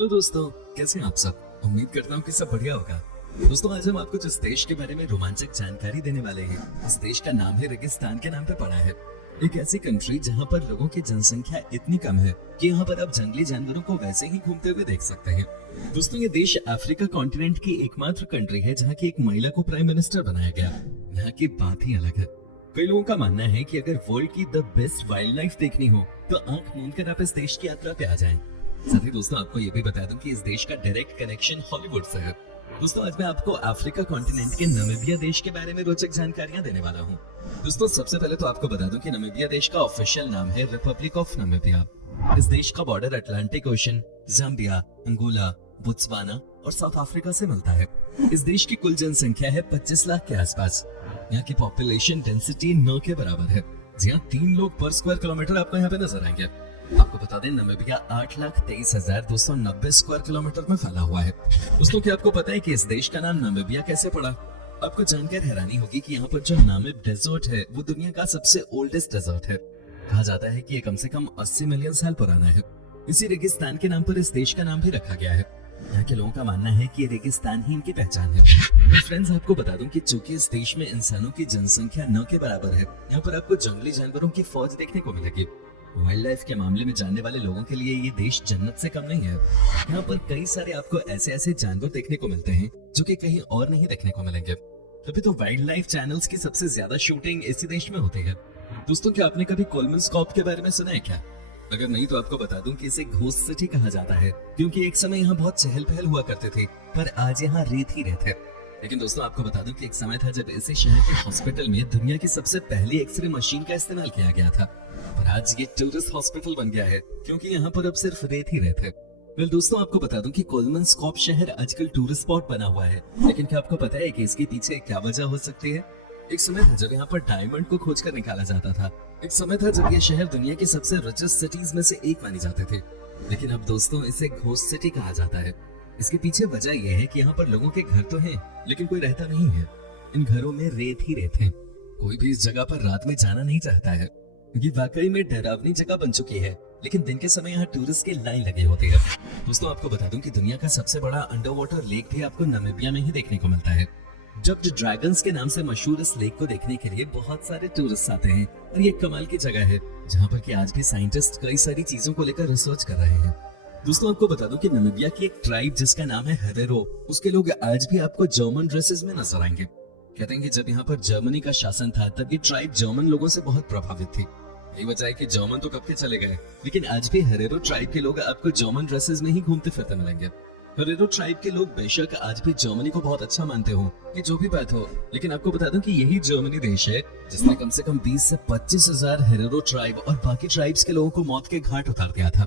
Hello दोस्तों, कैसे हैं आप सब। उम्मीद करता हूँ कि सब बढ़िया होगा। दोस्तों, आज हम आपको जिस देश के बारे में रोमांचक जानकारी देने वाले हैं, इस देश का नाम है रेगिस्तान के नाम पे पड़ा है। एक ऐसी कंट्री जहाँ पर लोगों की जनसंख्या इतनी कम है कि यहाँ पर आप जंगली जानवरों को वैसे ही घूमते हुए देख सकते हैं। दोस्तों, ये देश अफ्रीका कॉन्टिनेंट की एकमात्र कंट्री है जहाँ की एक महिला को प्राइम मिनिस्टर बनाया गया। यहाँ की बात ही अलग है। कई लोगों का मानना है कि अगर वर्ल्ड की द बेस्ट वाइल्ड लाइफ देखनी हो तो आंख मूंद कर आप इस देश की यात्रा पे आ जाएं। साथ ही दोस्तों, आपको ये भी बता दूं कि इस देश का डायरेक्ट कनेक्शन हॉलीवुड से है। दोस्तों, आज मैं आपको अफ्रीका कॉन्टिनेंट के नामीबिया देश के बारे में रोचक जानकारियां देने वाला हूं। दोस्तों, सबसे पहले तो आपको बता दूं कि नामीबिया देश का ऑफिशियल नाम है रिपब्लिक ऑफ नामीबिया। इस देश का border Atlantic ocean, Zambia, Angola, Botswana और साउथ अफ्रीका से मिलता है। इस देश की कुल जनसंख्या है 25 लाख के आसपास। यहाँ की पॉपुलेशन डेंसिटी 9 के बराबर है। जहाँ 3 लोग पर स्क्वायर किलोमीटर आपको यहाँ पे नजर आएंगे। आपको बता दें, नामीबिया 8,23,290 स्क्वायर किलोमीटर में फैला हुआ है। दोस्तों, क्या आपको पता है कि इस देश का नाम नामीबिया कैसे पड़ा? आपको जानकर हैरानी होगी कि यहाँ पर जो नामीब डेजर्ट है वो दुनिया का सबसे ओल्डेस्ट डेजर्ट है। कहा जाता है कि ये कम से कम 80 मिलियन साल पुराना है। इसी रेगिस्तान के नाम पर इस देश का नाम भी रखा गया है। यहाँ के लोगों का मानना है कि रेगिस्तान ही इनकी पहचान है। तो फ्रेंड्स, आपको बता दूं कि चूंकि इस देश में इंसानों की जनसंख्या 9 के बराबर है, यहाँ पर आपको जंगली जानवरों की फौज देखने को मिलेगी। वाइल्ड लाइफ के मामले में जानने वाले लोगों के लिए ये देश जन्नत से कम नहीं है। यहाँ पर कई सारे आपको ऐसे जानवर देखने को मिलते हैं जो कि कहीं और नहीं देखने को मिलेंगे। तभी तो वाइल्ड लाइफ चैनल्स की सबसे ज्यादा शूटिंग इसी देश में होती है। दोस्तों, क्या आपने कभी कोलमनस्कॉप के बारे में सुना है क्या? अगर नहीं तो आपको बता दूं कि इसे घोस्ट सिटी कहा जाता है, क्योंकि एक समय यहाँ बहुत चहल पहल हुआ करते थे, पर आज यहाँ रेत ही रेत है। लेकिन दोस्तों, आपको बता दूं कि एक समय था जब इसे शहर के हॉस्पिटल में दुनिया की सबसे पहली एक्सरे मशीन का इस्तेमाल किया गया था। पर आज ये टूरिस्ट हॉस्पिटल बन गया है, क्योंकि यहाँ पर अब सिर्फ रेत ही रेत है। वेल दोस्तों, आपको बता दूं कि कोलमनस्कॉप शहर आजकल टूरिस्ट स्पॉट बना हुआ है। लेकिन क्या आपको पता है कि इसके पीछे क्या वजह हो सकती है? एक समय था जब यहाँ पर डायमंड को खोज कर निकाला जाता था। एक समय था जब ये शहर दुनिया की सबसे रिचेस्ट सिटीज में से एक माने जाते थे। लेकिन अब दोस्तों, इसे घोस्ट सिटी कहा जाता है। इसके पीछे वजह यह है कि यहाँ पर लोगों के घर तो हैं, लेकिन कोई रहता नहीं है। इन घरों में रेत ही रेत है। कोई भी इस जगह पर रात में जाना नहीं चाहता है। ये वाकई में डरावनी जगह बन चुकी है, लेकिन दिन के समय यहाँ टूरिस्ट की लाइन लगी होती है। दोस्तों, आपको बता दूं कि दुनिया का सबसे बड़ा अंडर वाटर लेक भी आपको नामीबिया में ही देखने को मिलता है। जब ड्रैगन्स के नाम से मशहूर इस लेक को देखने के लिए बहुत सारे टूरिस्ट आते हैं और ये कमाल की जगह है जहाँ पर कि आज भी साइंटिस्ट कई सारी चीजों को लेकर रिसर्च कर रहे हैं। दोस्तों, आपको बता दूं कि नामीबिया की एक ट्राइब जिसका नाम है हेरेरो, उसके लोग आज भी आपको जर्मन ड्रेसेस में नजर आएंगे। कहते हैं कि जब यहाँ पर जर्मनी का शासन था तब ये ट्राइब जर्मन लोगों से बहुत प्रभावित थी। यही वजह है कि जर्मन तो कब के चले गए, लेकिन आज भी हेरेरो ट्राइब के लोग आपको जर्मन ड्रेसेस में ही घूमते फिरते मिलेंगे। हेरेरो ट्राइब के लोग बेशक आज भी जर्मनी को बहुत अच्छा मानते हो, ये जो भी बात हो, लेकिन आपको बता दूं कि यही जर्मनी देश है जिसने कम से कम 20 से 25 हजार हेरेरो ट्राइब और बाकी ट्राइब्स के लोगों को मौत के घाट उतार दिया था।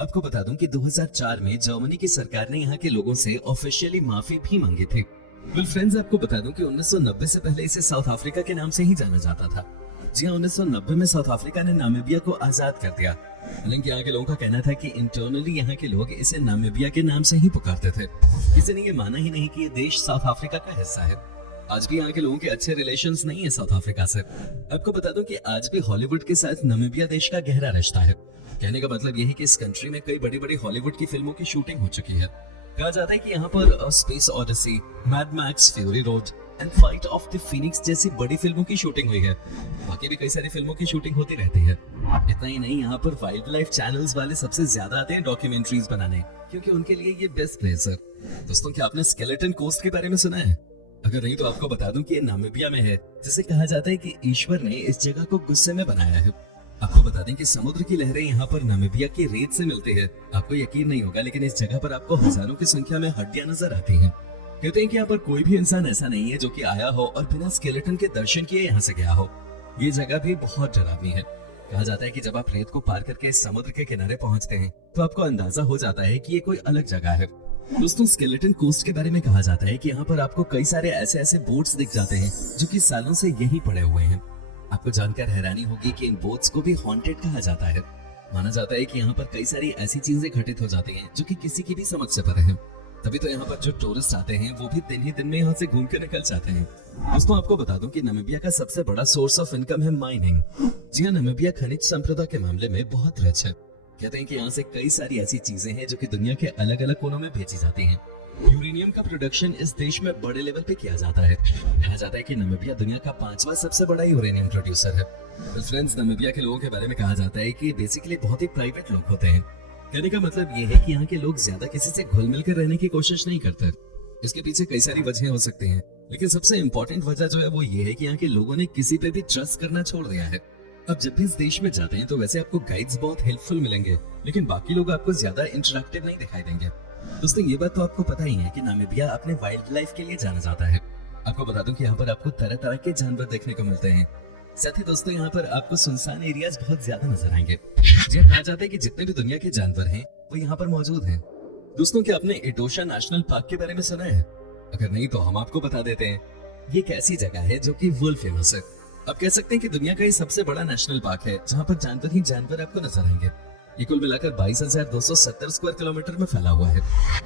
आपको बता दूं कि 2004 में जर्मनी की सरकार ने यहाँ के लोगों से ऑफिशियली माफी भी मांगी थी। वेल फ्रेंड्स, आपको बता दूं कि 1990 से पहले इसे साउथ अफ्रीका के नाम से ही जाना जाता था। जी हाँ, 1990 में साउथ अफ्रीका ने नामीबिया को आजाद कर दिया। हालांकि यहाँ के लोगों का कहना था कि इंटरनली यहाँ के लोग इसे नामीबिया के नाम से ही पुकारते थे। किसी ने ये माना ही नहीं कि ये देश साउथ अफ्रीका का हिस्सा है। आज भी यहाँ के लोगों के अच्छे रिलेशंस नहीं है साउथ अफ्रीका से। आपको बता दूं कि आज भी हॉलीवुड के साथ नामीबिया देश का गहरा रिश्ता है। कहने का मतलब यही कि इस कंट्री में कई बड़ी बड़ी हॉलीवुड की फिल्मों की शूटिंग हो चुकी है। कहा जाता है कि यहाँ पर space odyssey, mad max, fury road and fight of the phoenix जैसी बड़ी फिल्मों की शूटिंग हुई है। बाकी भी कई सारी फिल्मों की शूटिंग होती रहती है। इतना ही नहीं, यहाँ पर वाइल्ड लाइफ चैनल्स वाले सबसे ज्यादा आते हैं डॉक्यूमेंट्रीज बनाने, क्योंकि उनके लिए ये बेस्ट प्लेस है। दोस्तों, क्या आपने स्केलेटन कोस्ट के बारे में सुना है? अगर नहीं तो आपको बता दूं कि ये नामीबिया में है, जिसे कहा जाता है कि ईश्वर ने इस जगह को गुस्से में बनाया है। आपको बता दें कि समुद्र की लहरें यहाँ पर नामीबिया की रेत से मिलती है। आपको यकीन नहीं होगा, लेकिन इस जगह पर आपको हजारों की संख्या में हड्डियां नजर आती हैं। कहते हैं कि यहाँ पर कोई भी इंसान ऐसा नहीं है जो कि आया हो और बिना स्केलेटन के दर्शन किए यहाँ से गया हो। ये जगह भी बहुत डरावनी है। कहा जाता है कि जब आप रेत को पार करके समुद्र के किनारे पहुंचते हैं तो आपको अंदाजा हो जाता है कि ये कोई अलग जगह है। दोस्तों, स्केलेटन कोस्ट के बारे में कहा जाता है कि यहाँ पर आपको कई सारे ऐसे बोट्स दिख जाते हैं जो कि सालों से यही पड़े हुए हैं। आपको जानकर हैरानी होगी कि इन बोट्स को भी हॉन्टेड कहा जाता है। माना जाता है कि यहाँ पर कई सारी ऐसी चीजें घटित हो जाती हैं जो कि किसी की भी समझ से परे हैं। तभी तो यहाँ पर जो टूरिस्ट आते हैं वो भी दिन ही दिन में यहाँ से घूम के निकल जाते हैं। दोस्तों, आपको बता दूं कि नामीबिया का सबसे बड़ा सोर्स ऑफ इनकम है माइनिंग। जी हाँ, नामीबिया खनिज संपदा के मामले में बहुत रिच है। कहते हैं कि यहाँ से कई सारी ऐसी चीजें हैं जो कि दुनिया के अलग अलग कोनों में भेजी जाती हैं। यूरेनियम का प्रोडक्शन इस देश में बड़े लेवल पे किया जाता है। कहा जाता है कि नामीबिया दुनिया का 5वां सबसे बड़ा यूरेनियम प्रोड्यूसर है। फ्रेंड्स, नामीबिया के लोगों के बारे में कहा जाता है कि बेसिकली बहुत ही प्राइवेट लोग होते हैं। कहने का मतलब ये है कि यहाँ के लोग ज्यादा किसी से घुल मिल कर रहने की कोशिश नहीं करते। इसके पीछे कई सारी वजह हो सकती हैं, लेकिन सबसे इम्पोर्टेंट वजह जो है वो ये है कि यहाँ के लोगों ने किसी पे भी ट्रस्ट करना छोड़ दिया है। अब जब भी इस देश में जाते हैं तो वैसे आपको गाइड्स बहुत हेल्पफुल मिलेंगे, लेकिन बाकी लोग आपको ज्यादा इंटरेक्टिव नहीं दिखाई देंगे। दोस्तों, ये बात तो आपको पता ही है कि नामीबिया अपने वाइल्ड लाइफ के लिए जाना जाता है। आपको बता दूं कि यहाँ पर आपको तरह तरह के जानवर देखने को मिलते हैं। साथ ही दोस्तों, यहाँ पर आपको सुनसान एरियाज बहुत ज्यादा नजर आएंगे। जहाँ कहा जाता है कि जितने भी दुनिया के जानवर हैं वो यहाँ पर मौजूद हैं। दोस्तों, क्या आपने एटोशा नेशनल पार्क के बारे में सुना है? अगर नहीं तो हम आपको बता देते हैं। ये एक ऐसी जगह है जो कि वर्ल्ड फेमस है। आप कह सकते हैं कि दुनिया का ये सबसे बड़ा नेशनल पार्क है, जहाँ पर जानवर ही जानवर आपको नजर आएंगे। ये कुल मिलाकर 22,270 स्क्वायर किलोमीटर में फैला हुआ है।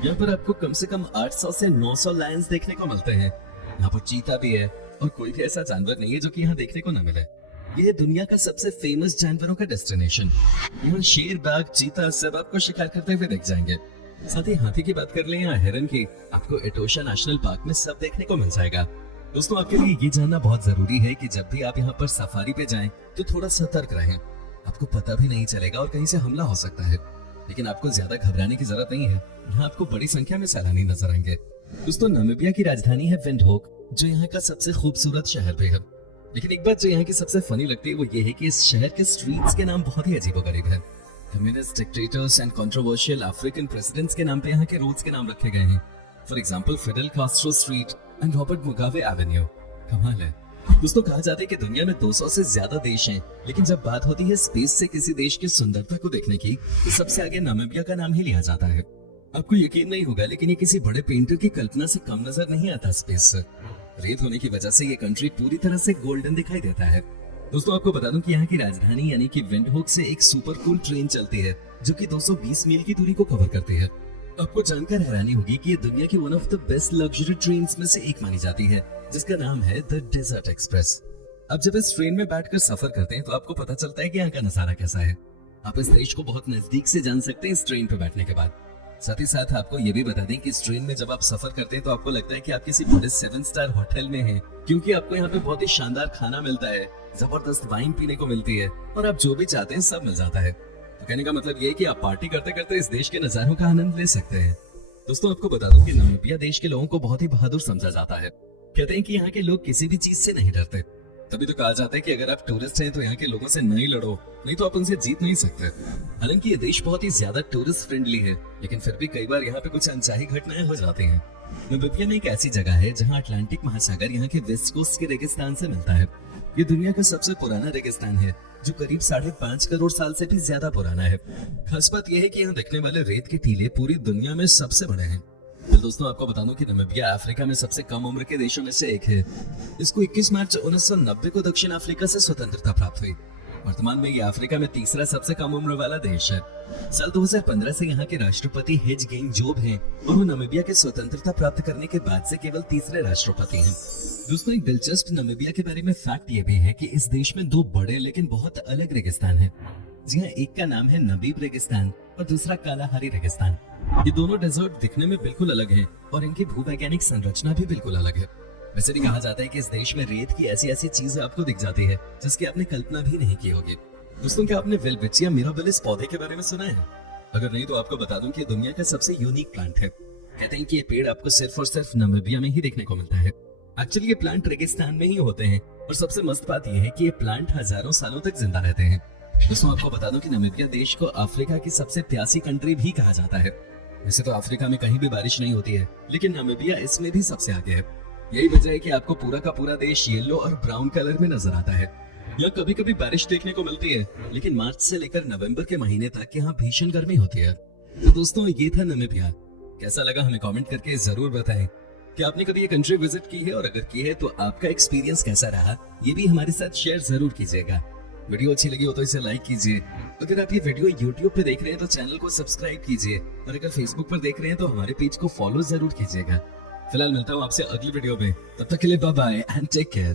यहाँ पर आपको कम से कम 800 से 900 लायंस देखने को मिलते हैं। यहाँ पर चीता भी है और कोई भी ऐसा जानवर नहीं है जो कि यहाँ देखने को न मिले। ये है दुनिया का सबसे फेमस जानवरों का डेस्टिनेशन। यहाँ शेर, बाघ, चीता सब आपको शिकार करते हुए दिख जाएंगे। साथ ही हाथी की बात कर ले या हिरन की, आपको एटोशा नेशनल पार्क में सब देखने को मिल जाएगा। दोस्तों, आपके लिए ये जानना बहुत जरूरी है कि जब भी आप यहाँ पर सफारी पे जाएं तो थोड़ा सतर्क रहें। आपको पता भी नहीं चलेगा और कहीं से हमला हो सकता है, लेकिन आपको ज्यादा घबराने की जरूरत नहीं है। यहाँ आपको बड़ी संख्या में सैलानी नजर आएंगे। दोस्तों, नामीबिया की राजधानी है विंडहोक, जो यहाँ का सबसे खूबसूरत शहर भी है। लेकिन एक बात जो यहाँ की सबसे फनी लगती है वो ये है कि इस शहर के स्ट्रीट्स के नाम बहुत ही अजीबोगरीब है। Communist, dictators and controversial African presidents के नाम पे यहाँ के रोड्स के नाम रखे गए हैं। For example, Fidel Castro street and Robert Mugabe Avenue. कमाल है। दोस्तों, कहा जाता है कि दुनिया में 200 से ज्यादा देश हैं, लेकिन जब बात होती है स्पेस से किसी देश की सुंदरता को देखने की, तो सबसे आगे नामीबिया का नाम ही लिया जाता है। आपको यकीन नहीं होगा, लेकिन ये किसी बड़े पेंटर की कल्पना से कम नजर नहीं आता स्पेस से। रेत होने की वजह से ये कंट्री पूरी तरह से गोल्डन दिखाई देता है। दोस्तों, आपको बता दूं कि यहाँ की राजधानी यानी कि विंडहोक से एक सुपर कूल ट्रेन चलती है, जो कि 220 मील की दूरी को कवर करती है। आपको जानकर हैरानी होगी कि ये दुनिया की one of the best luxury trains में से एक मानी जाती है, जिसका नाम है द डेजर्ट एक्सप्रेस। अब जब इस ट्रेन में बैठकर सफर करते हैं तो आपको पता चलता है कि यहाँ का नजारा कैसा है। आप इस देश को बहुत नजदीक से जान सकते हैं इस ट्रेन पे बैठने के बाद। साथ ही साथ आपको ये भी बता दें कि इस ट्रेन में जब आप सफर करते हैं तो आपको लगता है कि आप किसी बड़े 7 स्टार होटल में हैं, क्योंकि आपको यहाँ पे बहुत ही शानदार खाना मिलता है, जबरदस्त वाइन पीने को मिलती है और आप जो भी चाहते हैं सब मिल जाता है। तो कहने का मतलब ये है कि आप पार्टी करते करते इस देश के नजारों का आनंद ले सकते हैं। दोस्तों, आपको बता दूं कि नामीबिया देश के लोगों को बहुत ही बहादुर समझा जाता है। कहते हैं कि यहाँ के लोग किसी भी चीज से नहीं डरते। तभी तो कहा जाता है कि अगर आप टूरिस्ट हैं तो यहाँ के लोगों से नहीं लड़ो, नहीं तो आप उनसे जीत नहीं सकते। हालांकि ये देश बहुत ही ज्यादा टूरिस्ट फ्रेंडली है, लेकिन फिर भी कई बार यहाँ पे कुछ अनचाही घटनाएं हो जाती हैं। नामीबिया में एक ऐसी जगह है जहाँ अटलांटिक महासागर यहाँ के वेस्ट कोस्ट के रेगिस्तान से मिलता है। ये दुनिया का सबसे पुराना रेगिस्तान है, जो करीब 5.5 करोड़ साल से भी ज्यादा पुराना है। खास बात यह है कि यहाँ दिखने वाले रेत के टीले पूरी दुनिया में सबसे बड़े हैं। दोस्तों, आपको बता दूं कि नामीबिया अफ्रीका में सबसे कम उम्र के देशों में से एक है। इसको 21 मार्च 1990 को दक्षिण अफ्रीका से स्वतंत्रता प्राप्त हुई। वर्तमान में ये अफ्रीका में तीसरा सबसे कम उम्र वाला देश है। साल 2015 से यहाँ के राष्ट्रपति हेज गेंग जोब हैं और वो नामीबिया के स्वतंत्रता प्राप्त करने के बाद से केवल तीसरे राष्ट्रपति हैं। दोस्तों, एक दिलचस्प नामीबिया के बारे में फैक्ट ये भी है कि इस देश में 2 बड़े लेकिन बहुत अलग रेगिस्तान हैं। जी हाँ, एक का नाम है नबीब रेगिस्तान और दूसरा कालाहारी रेगिस्तान। ये दोनों डेजर्ट दिखने में बिल्कुल अलग हैं और इनकी भूवैज्ञानिक संरचना भी बिल्कुल अलग है। वैसे भी कहा जाता है कि इस देश में रेत की ऐसी ऐसी चीजें आपको दिख जाती है जिसकी आपने कल्पना भी नहीं की होगी। दोस्तों, क्या आपने वेलविचिया मिराबिलिस पौधे के बारे में सुना है? अगर नहीं तो आपको बता दूं कि दुनिया का सबसे यूनिक प्लांट है। कहते हैं कि ये पेड़ आपको सिर्फ और सिर्फ नामीबिया में ही देखने को मिलता है। एक्चुअली ये प्लांट रेगिस्तान में ही होते हैं और सबसे मस्त बात यह है कि ये प्लांट हजारों सालों तक जिंदा रहते हैं। दोस्तों, आपको बता दूं कि नामीबिया देश को अफ्रीका की सबसे प्यासी कंट्री भी कहा जाता है। वैसे तो अफ्रीका में कहीं भी बारिश नहीं होती है, लेकिन नामीबिया इसमें भी सबसे आगे है। यही वजह है कि आपको पूरा का पूरा देश येलो और ब्राउन कलर में नजर आता है। यहाँ कभी कभी बारिश देखने को मिलती है, लेकिन मार्च से लेकर नवंबर के महीने तक यहाँ भीषण गर्मी होती है। तो दोस्तों, ये था नामीबिया। कैसा लगा हमें कमेंट करके जरूर बताएं। क्या आपने कभी ये कंट्री विजिट की है, और अगर की है तो आपका एक्सपीरियंस कैसा रहा, ये भी हमारे साथ शेयर जरूर कीजिएगा। वीडियो अच्छी लगी हो तो इसे लाइक कीजिए। अगर आप ये वीडियो YouTube पे देख रहे हैं तो चैनल को सब्सक्राइब कीजिए, और अगर Facebook पर देख रहे हैं तो हमारे पेज को फॉलो जरूर कीजिएगा। फिलहाल मिलता हूँ आपसे अगली वीडियो में, तब तक के लिए bye bye and take care.